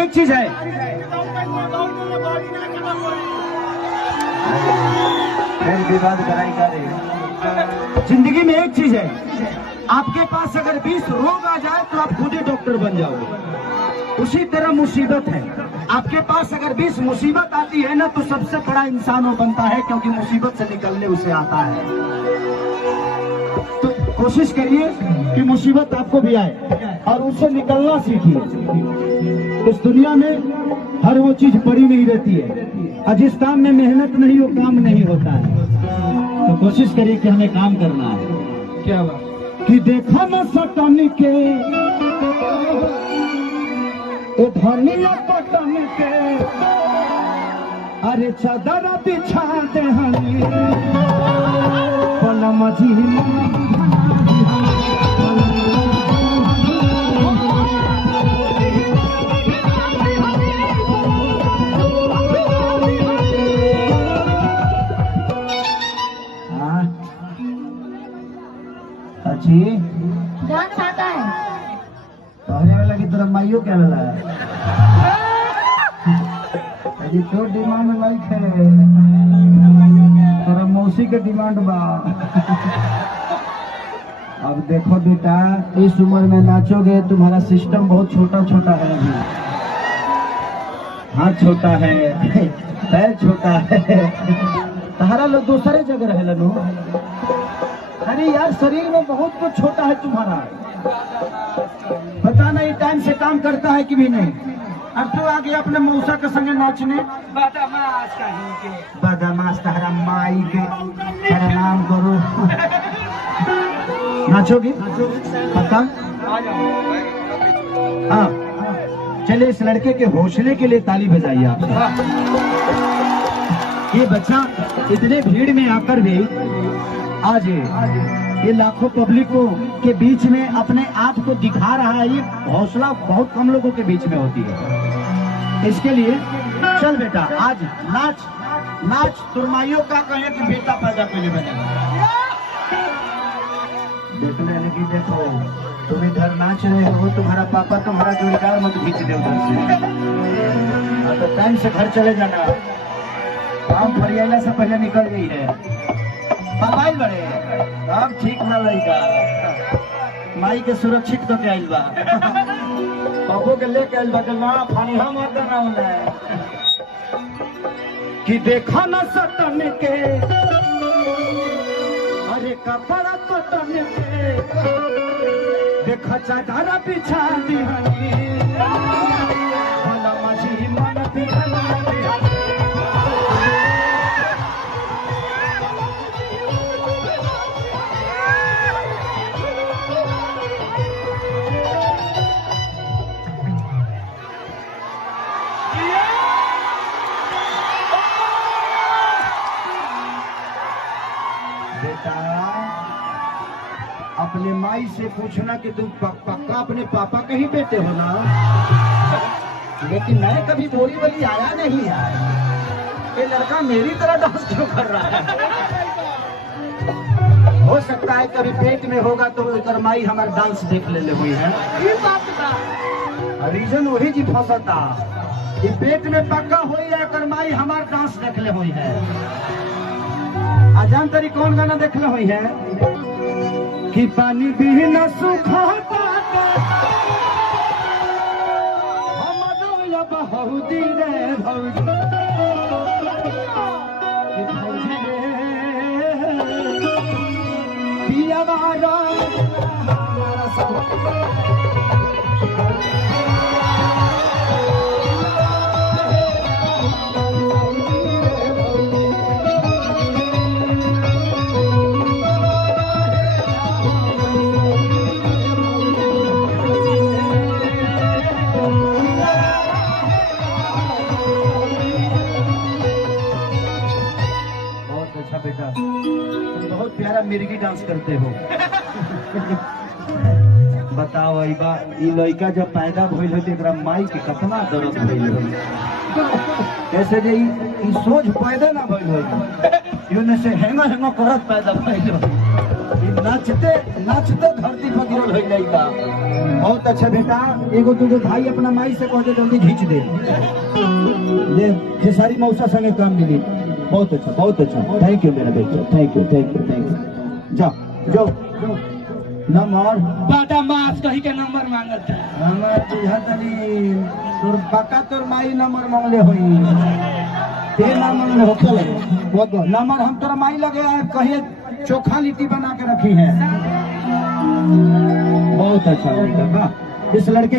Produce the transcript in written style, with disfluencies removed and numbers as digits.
एक चीज है, विवाद कराई कर रही। जिंदगी में एक चीज है, आपके पास अगर 20 रोग आ जाए तो आप खुद ही डॉक्टर बन जाओगे। उसी तरह मुसीबत है, आपके पास अगर 20 मुसीबत आती है ना तो सबसे बड़ा इंसान वो बनता है, क्योंकि मुसीबत से निकलने उसे आता है। तो कोशिश करिए कि मुसीबत आपको भी आए और उससे निकलना सीखिए। इस दुनिया में हर वो चीज पड़ी नहीं रहती है, और जिस काम में मेहनत नहीं वो काम नहीं होता है। तो कोशिश करिए कि हमें काम करना है। क्या बात कि देखा न सटन के धनिया पटन के, अरे चादर बिछा दे हनी पलम जी। अच्छी डांस आता है पहले वाला की तरफ माइयो क्या वाला अजी तो डिमांड लाइक है, तेरा मौसी के डिमांड बा। अब देखो बेटा, इस उम्र में नाचोगे, तुम्हारा सिस्टम बहुत छोटा छोटा है अभी। हाथ छोटा है, पैर छोटा है, तुम्हारा लोग दूसरे जगह रहे लो। अरे यार, शरीर में बहुत कुछ छोटा है तुम्हारा, पता नहीं टाइम से काम करता है कि भी नहीं। अब तो आगे अपने मौसा के संगे नाचने, बदमाश तारा माई के प्रणाम करो। नाचोगी पक्का? हाँ, चलिए इस लड़के के हौसले के लिए ताली बजाइए आप। ये बच्चा इतने भीड़ में आकर भी आज ये लाखों पब्लिकों के बीच में अपने आप को दिखा रहा है। ये हौसला बहुत कम लोगों के बीच में होती है। इसके लिए चल बेटा, आज नाच नाच, तुरमाइयों का कहें कि बेटा पैदा पहले बनेगा। देख लेने की, देखो तुम इधर नाच रहे हो, तुम्हारा पापा तुम्हारा जोड़ीदार मत खींच दे उधर से। तो टाइम से घर चले जाना, काम फरियाला से पहले निकल गई है। मोबाइल बड़े अब ठीक ना लड़का, माई के सुरक्षित करके आइल बा, पापो के लेके आइल बा, ना फानी हम और करना होना है। कि देखा न सटन के, अरे कपड़ा कटन के, देखा चादर बिछा दी भला मछली मन पिघला। बेटा, अपने माई से पूछना कि तुम पक्का अपने पापा के ही बेटे हो ना। लेकिन मैं कभी बोरी वाली आया नहीं यार, ये लड़का मेरी तरह डांस क्यों कर रहा है? हो सकता है कभी पेट में होगा तो इधर माई हमारा डांस देख ले हुई है। रीजन वही जी फंसता कि पेट में पक्का हो या कर माई हमार डांस देख ले हुई है। अजान तरी कौन गाना देखले हुई है कि पानी भी न सुखाता हमरो बहुदी रे भौजी, कि भौजी रे पियावारा बेटा, तुम बहुत प्यारा मिर्गी डांस करते हो। बताओ ये लड़का जब पैदा भइल हो तो माई के कितना दर्द भइल हो, कैसे जे ई सोच पैदा ना भइल हो, यूं से हेंगा हेंगा करत पैदा भइल हो। नाचते नाचते धरती पर गिरल है लड़का। बहुत अच्छा बेटा, एगो तुझे भाई अपना माई से कह दे जल्दी खींच दे ले, ये सारी मौसा संगे काम मिली। बहुत अच्छा, बहुत अच्छा, थैंक यू मेरा बेटा, thank you thank you thank you. जाओ जाओ नंबर बाटा मास कही के नंबर मांगत है। हमार बुझातनी तोर पक्का तोर माई नंबर मांगले होई, ते ना मांगले होके लगे वो नंबर हम तोरा माई लगे आए कहिए चोखा लिट्टी बना के रखी है। बहुत अच्छा लड़का, इस लड़के